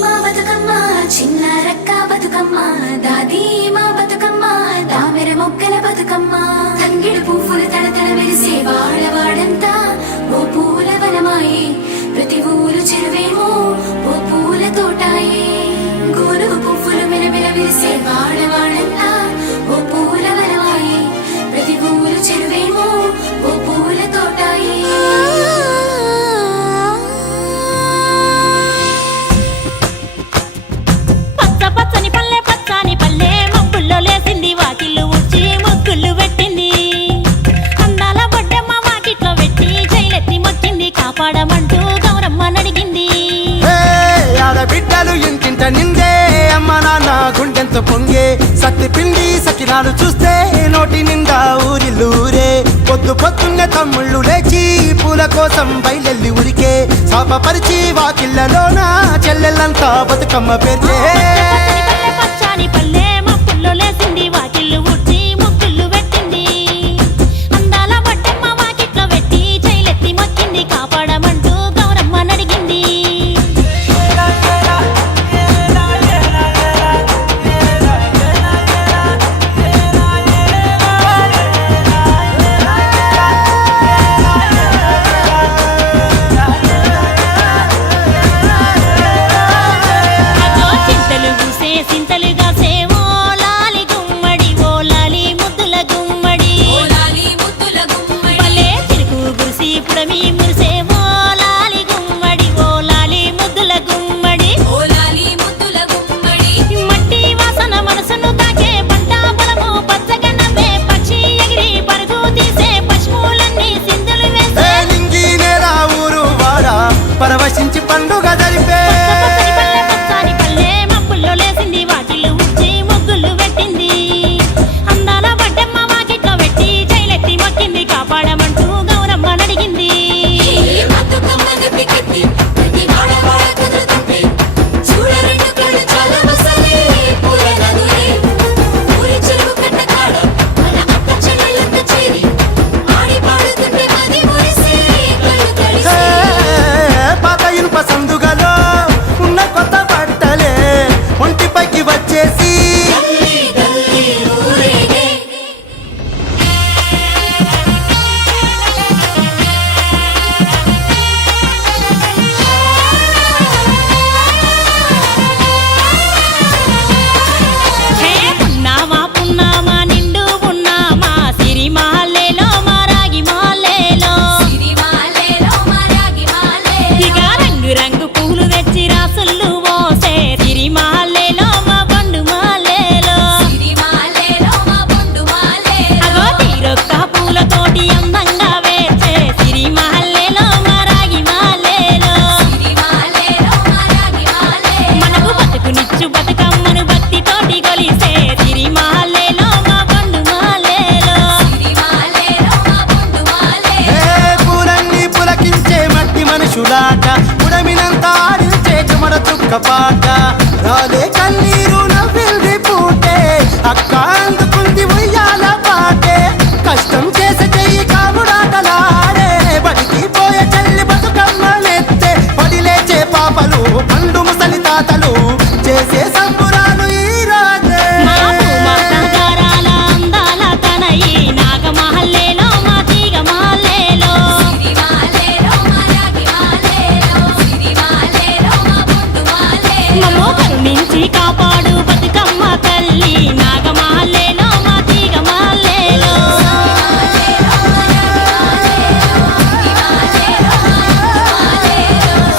మా బతుకమ్మ చిన్న రక్క బతుకమ్మ దాది మా బతుకమ్మ దామెర మొక్కల బతుకమ్మ తంగిడు పువ్వులు తడతడ మెరిసే వాడవాడంతా ఓ పూల వనమాయే ప్రతి ఊరు చెరువేమో ఓ పూల తోటాయే గోరు పువ్వులు మెలమెల మెరిసే వాడవాడంతా ఓ పూల వనమాయే ప్రతి ఊరు చెరువేమో ఓ పూల తోటాయే పచ్చని పల్లె పచ్చని పల్లె మబ్బుల్లో లేసింది వాకిళ్ళు ఊడ్చి ముగ్గులు పెట్టింది అందాల బొడ్డమ్మ వాకిట్లో పెట్టి జైలెత్తి మొక్కింది కాపాడమంటూ గౌరమ్మ నడిగింది ఆడబిడ్డలు ఇంటింట నిందే అమ్మ నాన్న గుండెంతో పొంగే సత్తి పిండి సకినాలు చూస్తే నోటి నిండా ఊరిల్లూరే పొద్దు పొద్దున్నే తమ్ముళ్ళు లేచి పూల కోసం బయలెల్లి ఉరికే శాపపరిచి వాకిళ్ళలోన చెల్లెళ్ళంతా బతుకమ్మ పేర్చే పచ్చని పల్లె మబ్బుల్లో లేసింది వాకిళ్ళు ఊడ్చి ముగ్గులు పెట్టింది అందాల బొడ్డమ్మ వాకిట్లో పెట్టి జైలెత్తి మొక్కింది కాపాడమంటూ గౌరమ్మ నడిగింది పరవశించి పండుగ జరిపే పచ్చని పల్లె మబ్బుల్లో లేసింది వాకిళ్ళు ఊడ్చి ముగ్గులు పెట్టింది అందాల బొడ్డమ్మ వాకిట్లో పెట్టి జైలెత్తి మొక్కింది కాపాడమంటూ గౌరమ్మ నడిగింది సందుగలో ఉన్న కొత్త బట్టలే ఒంటిపైకి వచ్చేసి పున్నామా పున్నామా నిండు పున్నామా సిరిమాలేలో మారాగి మాలేలో ఇక రంగు రంగు పూలు తెచ్చి రాసులు మోసే సిరిమాలేలో మా బండు మాలేలో అగో తీరొక్క పూలతోటి అందంగా వేచే సిరిమాలేలో మారాగి మాలేలో మనకు బతుకునిచ్చు బతుకమ్మను భక్తితోటి కొలిసే సిరిమాలేలో మా బండు మాలేలో పూలన్నీ పులకించే మట్టి మనుషులాట ఉడమినంత ఆడించే చెమర చుక్కపాట రాలే కన్నీరు నవ్విల్ది పూటే అక్క అందుకుంది ఉయ్యాల పాటే కష్టం చేసే చెయ్యి కాముడాటలాడే బడికి పోయే చెల్లి బతుకమ్మలెత్తే పడి లేచే పాపలు పండు ముసలి తాతలు చేసే సంబురాలు ఈ రోజే నగరాల అందాల తనయి నాగమహల్లేలో మా తీగ మహల్లేలో మమ్మో కరుణించి కాపాడు